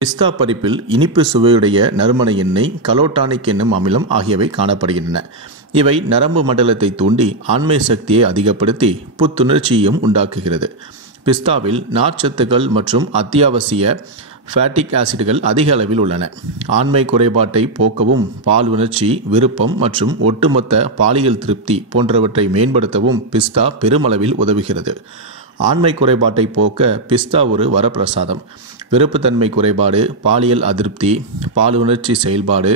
பிஸ்தா பருப்பில் இனிப்பு சுவையுடைய நறுமண எண்ணெய், கலோடானிக் என்னும் அமிலம் ஆகியவை காணப்படுகின்றன. இவை நரம்பு மண்டலத்தை தூண்டி ஆண்மை சக்தியை அதிகப்படுத்தி புத்துணர்ச்சியையும் உண்டாக்குகிறது. பிஸ்தாவில் நார்ச்சத்துக்கள் மற்றும் அத்தியாவசிய ஃபேட்டிக் ஆசிட்கள் அதிக அளவில் உள்ளன. ஆண்மை குறைபாட்டை போக்கவும், பால் உணர்ச்சி, விருப்பம் மற்றும் ஒட்டுமொத்த பாலியல் திருப்தி போன்றவற்றை மேம்படுத்தவும் பிஸ்தா பெருமளவில் உதவுகிறது. ஆண்மை குறைபாட்டை போக்க பிஸ்தா ஒரு வரப்பிரசாதம். விருப்பத்தன்மை குறைபாடு, பாலியல் அதிருப்தி, பால் உணர்ச்சி செயல்பாடு,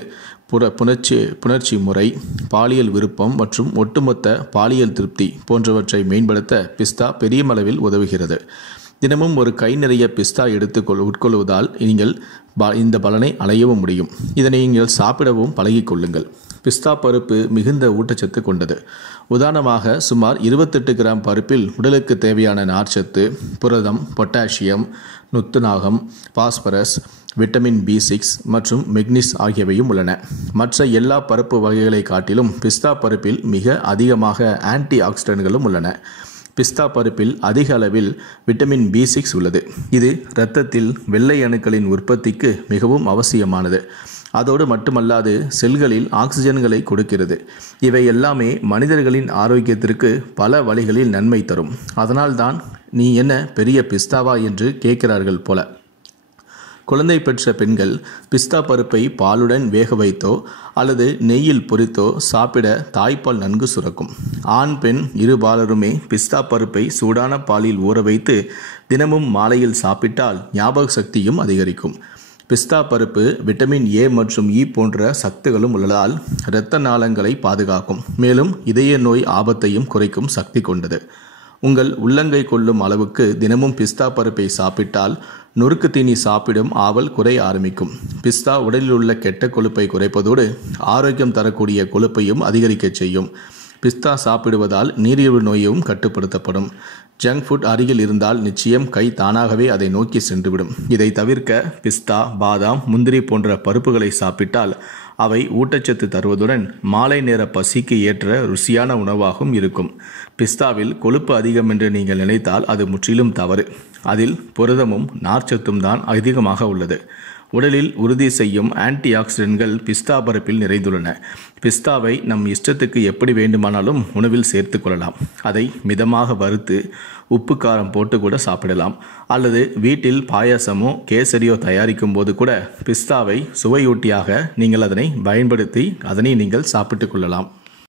புணர்ச்சி முறை, பாலியல் விருப்பம் மற்றும் ஒட்டுமொத்த பாலியல் திருப்தி போன்றவற்றை மேம்படுத்த பிஸ்தா பெரியமளவில் உதவுகிறது. தினமும் ஒரு கை நிறைய பிஸ்தா உட்கொள்வதால் நீங்கள் இந்த பலனை அடையவும் முடியும். இதனை நீங்கள் சாப்பிடவும் பழகிக்கொள்ளுங்கள். பிஸ்தா பருப்பு மிகுந்த ஊட்டச்சத்து கொண்டது. உதாரணமாக, சுமார் 28 கிராம் பருப்பில் உடலுக்கு தேவையான நார்ச்சத்து, புரதம், பொட்டாசியம், நுத்துநாகம், பாஸ்பரஸ், விட்டமின் B6 மற்றும் மெக்னீஸ் ஆகியவையும் உள்ளன. மற்ற எல்லா பருப்பு வகைகளை காட்டிலும் பிஸ்தா பருப்பில் மிக அதிகமாக ஆன்டி ஆக்சிடென்ட்களும் உள்ளன. பிஸ்தா பருப்பில் அதிக அளவில் விட்டமின் B6 உள்ளது. இது இரத்தத்தில் வெள்ளை அணுக்களின் உற்பத்திக்கு மிகவும் அவசியமானது. அதோடு மட்டுமல்லாது செல்களில் ஆக்சிஜன்களை கொடுக்கிறது. இவை எல்லாமே மனிதர்களின் ஆரோக்கியத்திற்கு பல வழிகளில் நன்மை தரும். அதனால்தான் நீ என்ன பெரிய பிஸ்தாவா என்று கேட்கிறார்கள் போல. குழந்தை பெற்ற பெண்கள் பிஸ்தா பருப்பை பாலுடன் வேக வைத்தோ அல்லது நெய்யில் பொரித்தோ சாப்பிட தாய்ப்பால் நன்கு சுரக்கும். ஆண், பெண் இருபாலருமே பிஸ்தா பருப்பை சூடான பாலில் ஊற வைத்து தினமும் மாலையில் சாப்பிட்டால் ஞாபக சக்தியும் அதிகரிக்கும். பிஸ்தா பருப்பு விட்டமின் A மற்றும் E போன்ற சத்துகளும் உள்ளதால் இரத்த நாளங்களை பாதுகாக்கும். மேலும் இதய நோய் ஆபத்தையும் குறைக்கும் சக்தி கொண்டது. உங்கள் உள்ளங்கை கொள்ளும் அளவுக்கு தினமும் பிஸ்தா பருப்பை சாப்பிட்டால் நொறுக்கு தீனி சாப்பிடும் ஆவல் குறைய ஆரம்பிக்கும். பிஸ்தா உடலில் உள்ள கெட்ட கொழுப்பை குறைப்பதோடு ஆரோக்கியம் தரக்கூடிய கொழுப்பையும் அதிகரிக்க செய்யும். பிஸ்தா சாப்பிடுவதால் நீரிழிவு நோயும் கட்டுப்படுத்தப்படும். ஜங்க் ஃபுட் அருகில் இருந்தால் நிச்சயம் கை தானாகவே அதை நோக்கி சென்றுவிடும். இதை தவிர்க்க பிஸ்தா, பாதாம், முந்திரி போன்ற பருப்புகளை சாப்பிட்டால் அவை ஊட்டச்சத்து தருவதுடன் மாலை நேர பசிக்கு ஏற்ற ருசியான உணவாகவும் இருக்கும். பிஸ்தாவில் கொழுப்பு அதிகம் என்று நீங்கள் நினைத்தால் அது முற்றிலும் தவறு. அதில் புரதமும் நார்ச்சத்தும் தான் அதிகமாக உள்ளது. உடலில் உறுதி செய்யும் ஆன்டி ஆக்சிடென்ட்கள் பிஸ்தா பருப்பில் நிறைந்துள்ளன. பிஸ்தாவை நம் இஷ்டத்துக்கு எப்படி வேண்டுமானாலும் உணவில் சேர்த்து கொள்ளலாம். அதை மிதமாக வறுத்து உப்பு காரம் போட்டு கூட சாப்பிடலாம். அல்லது வீட்டில் பாயாசமோ கேசரியோ தயாரிக்கும் போது கூட பிஸ்தாவை சுவையூட்டியாக நீங்கள் அதனை பயன்படுத்தி நீங்கள் சாப்பிட்டு கொள்ளலாம்.